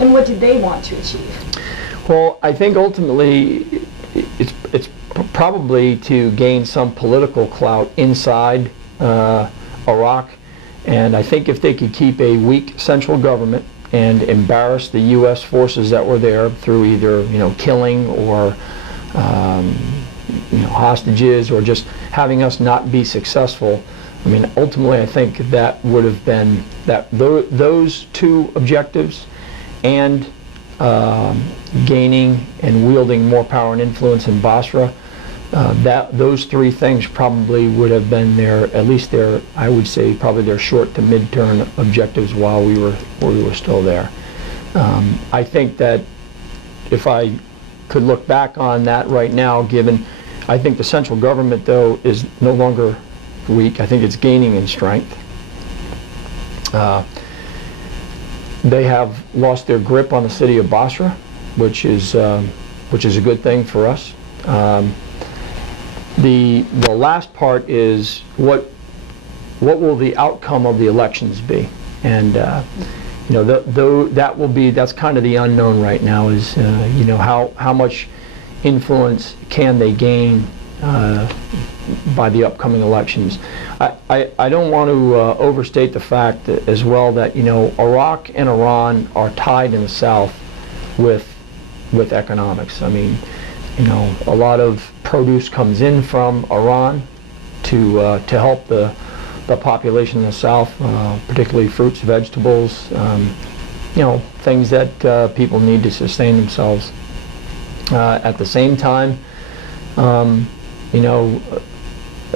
And what did they want to achieve? Well, I think ultimately it's probably to gain some political clout inside Iraq, and I think if they could keep a weak central government and embarrass the U.S. forces that were there through either killing or hostages or just having us not be successful. I mean, ultimately, I think that would have been those two objectives, and gaining and wielding more power and influence in Basra. Those three things probably would have been at least I would say, probably their short to mid-term objectives while we were still there. I think that if I could look back on that right now, I think the central government, though, is no longer weak. I think it's gaining in strength. They have lost their grip on the city of Basra, which is a good thing for us. The last part is what will the outcome of the elections be, and that's kind of the unknown right now. Is how much influence can they gain by the upcoming elections. I don't want to overstate the fact that, as well, that Iraq and Iran are tied in the south with economics. I mean, a lot of produce comes in from Iran to help the population in the south, particularly fruits, vegetables, things that people need to sustain themselves. At the same time,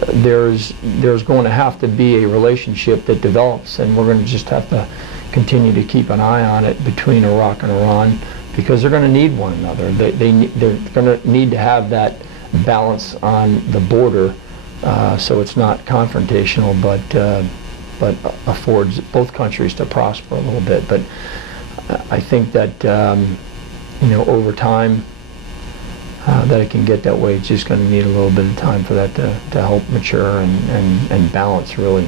there's going to have to be a relationship that develops, and we're going to just have to continue to keep an eye on it between Iraq and Iran, because they're going to need one another. They're going to need to have that balance on the border, so it's not confrontational, but affords both countries to prosper a little bit. But I think that over time, that it can get that way. It's just going to need a little bit of time for that to help mature and balance, really.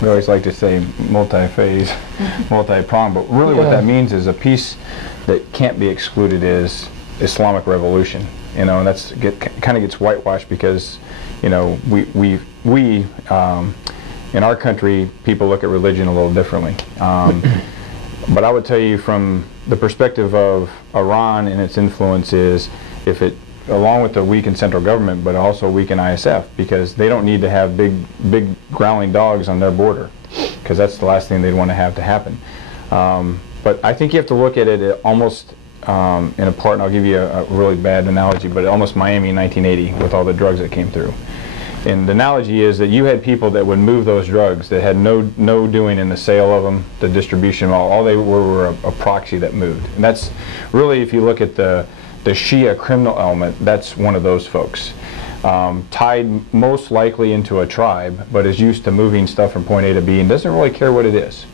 We always like to say multi-phase, multi-pronged, but really what that means is a piece that can't be excluded is Islamic revolution. And that's kind of gets whitewashed because we in our country, people look at religion a little differently. But I would tell you, from the perspective of Iran and its influence, is if it, along with the weakened central government, but also weakened ISF, because they don't need to have big growling dogs on their border, because that's the last thing they'd want to have to happen. But I think you have to look at it almost in a part, and I'll give you a really bad analogy, but almost Miami in 1980 with all the drugs that came through. And the analogy is that you had people that would move those drugs that had no doing in the sale of them, the distribution, all they were a proxy that moved. And that's really, if you look at the Shia criminal element, that's one of those folks. Tied most likely into a tribe, but is used to moving stuff from point A to B and doesn't really care what it is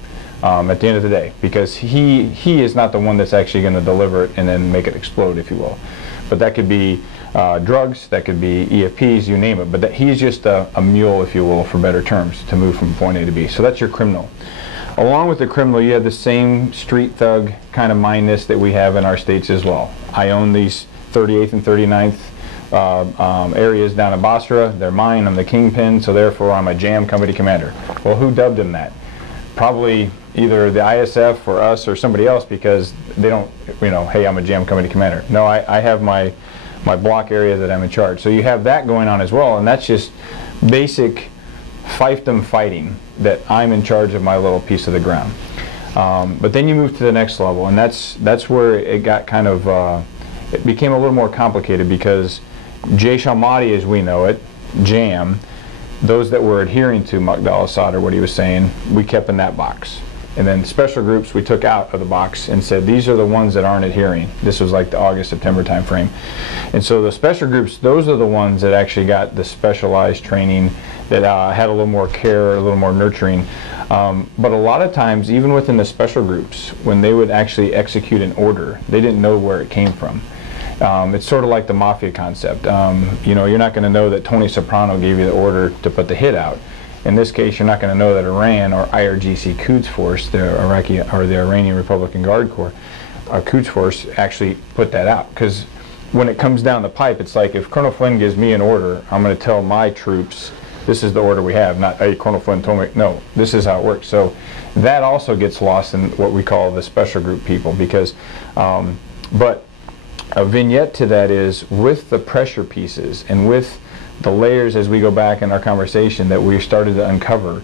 at the end of the day, because he is not the one that's actually going to deliver it and then make it explode, if you will. But that could be drugs, that could be EFPs, you name it, but he's just a mule, if you will, for better terms, to move from point A to B. So that's your criminal. Along with the criminal, you have the same street thug kind of mindness that we have in our states as well. I own these 38th and 39th areas down in Basra. They're mine. I'm the kingpin, so therefore I'm a jam company commander. Well, who dubbed him that? Probably either the ISF or us or somebody else, because they don't, hey, I'm a jam company commander. No, I have my block area that I'm in charge. So you have that going on as well, and that's just basic fiefdom fighting, that I'm in charge of my little piece of the ground. But then you move to the next level, and that's where it got kind of, it became a little more complicated, because Jaish al-Mahdi, as we know it, JAM, those that were adhering to Muqtada al-Assad, or what he was saying, we kept in that box. And then special groups we took out of the box and said, these are the ones that aren't adhering. This was like the August, September time frame. And so the special groups, those are the ones that actually got the specialized training, that had a little more care, a little more nurturing. But a lot of times, even within the special groups, when they would actually execute an order, they didn't know where it came from. It's sort of like the mafia concept. You're not going to know that Tony Soprano gave you the order to put the hit out. In this case, you're not going to know that Iran or IRGC Quds Force, the Iraqi or the Iranian Republican Guard Corps, Quds Force actually put that out, because when it comes down the pipe, it's like if Colonel Flynn gives me an order, I'm going to tell my troops, this is the order we have, not, hey, Colonel Flynn told me. No, this is how it works. So that also gets lost in what we call the special group people, because, but a vignette to that is with the pressure pieces and with the layers as we go back in our conversation that we started to uncover,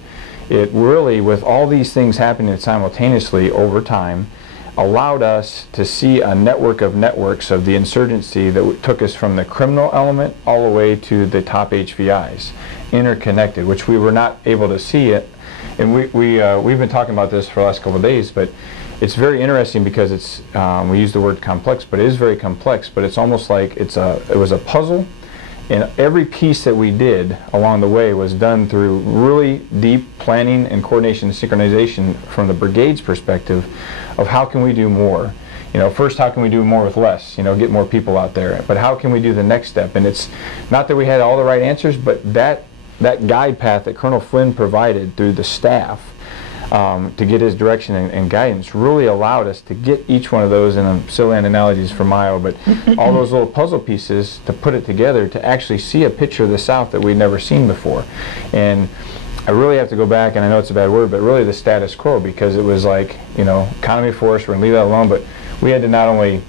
it really, with all these things happening simultaneously over time, allowed us to see a network of networks of the insurgency that took us from the criminal element all the way to the top HVIs, interconnected, which we were not able to see it. And we've been talking about this for the last couple of days, but it's very interesting because it's, we use the word complex, but it is very complex, but it's almost like it was a puzzle, and every piece that we did along the way was done through really deep planning and coordination and synchronization from the brigade's perspective of how can we do more. You know, first, how can we do more with less, you know, get more people out there, but how can we do the next step? And it's not that we had all the right answers, but that guide path that Colonel Flynn provided through the staff to get his direction and guidance really allowed us to get each one of those, and I'm silly on analogies for Mayo, but all those little puzzle pieces to put it together to actually see a picture of the South that we'd never seen before. And I really have to go back, and I know it's a bad word, but really the status quo, because it was like, you know, economy force, we're going to leave that alone, but we had to not only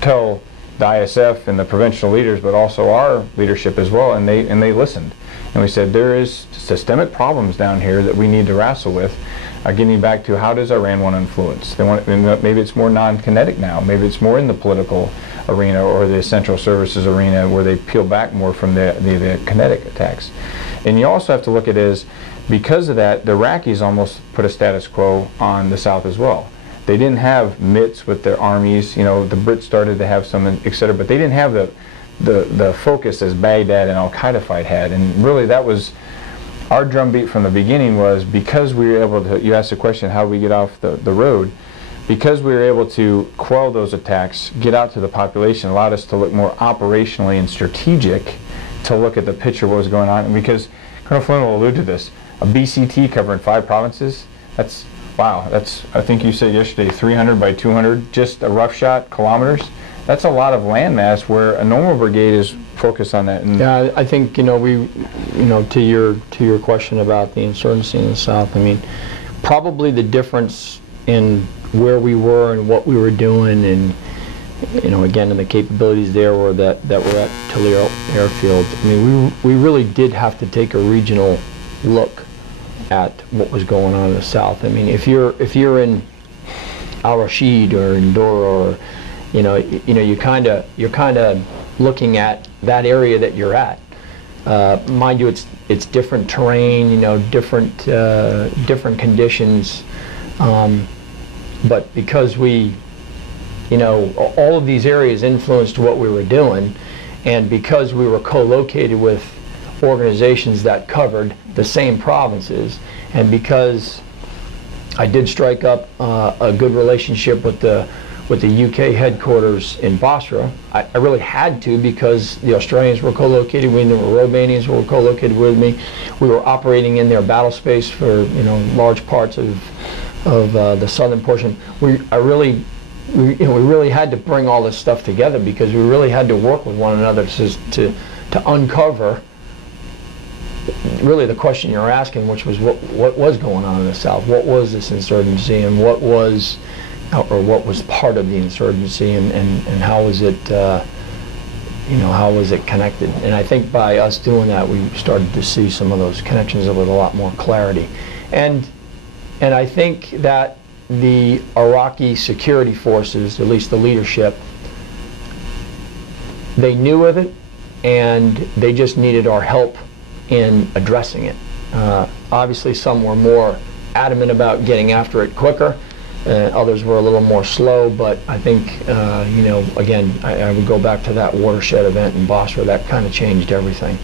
tell the ISF and the provincial leaders, but also our leadership as well, and they listened. And we said, there is systemic problems down here that we need to wrestle with. Getting back to how does Iran want to influence? They want, maybe it's more non-kinetic now. Maybe it's more in the political arena or the central services arena where they peel back more from the kinetic attacks. And you also have to look at it as, because of that, the Iraqis almost put a status quo on the South as well. They didn't have MITs with their armies. You know, the Brits started to have some, etc., but they didn't have the focus as Baghdad and Al-Qaeda fight had. And really that was our drumbeat from the beginning, was because we were able to, you asked the question, how do we get off the road? Because we were able to quell those attacks, get out to the population, allowed us to look more operationally and strategic to look at the picture of what was going on. And because Colonel Flynn will allude to this, a BCT covering 5 provinces, that's, wow, that's, I think you said yesterday, 300 by 200, just a rough shot, kilometers. That's a lot of landmass where a normal brigade is focused on that. And yeah, I think, you know, to your question about the insurgency in the South, I mean, probably the difference in where we were and what we were doing, and, you know, again, and the capabilities there were that were at Tallil Airfield. I mean, we really did have to take a regional look at what was going on in the South. I mean, if you're in Al Rashid or in Dora, or you're kind of looking at that area that you're at. Mind you, it's different terrain, you know, different conditions, but because we, you know, all of these areas influenced what we were doing, and because we were co-located with organizations that covered the same provinces, and because I did strike up a good relationship with the UK headquarters in Basra. I really had to, because the Australians were co-located with me, the Romanians were co-located with me. We were operating in their battle space for, you know, large parts of the southern portion. We really had to bring all this stuff together, because we really had to work with one another to uncover really the question you're asking, which was what was going on in the South, what was this insurgency, and what was part of the insurgency, and how was it, how was it connected? And I think by us doing that, we started to see some of those connections with a lot more clarity. And I think that the Iraqi Security Forces, at least the leadership, they knew of it, and they just needed our help in addressing it. Obviously, some were more adamant about getting after it quicker. Others were a little more slow, but I think, again, I would go back to that watershed event in Basra. That kind of changed everything.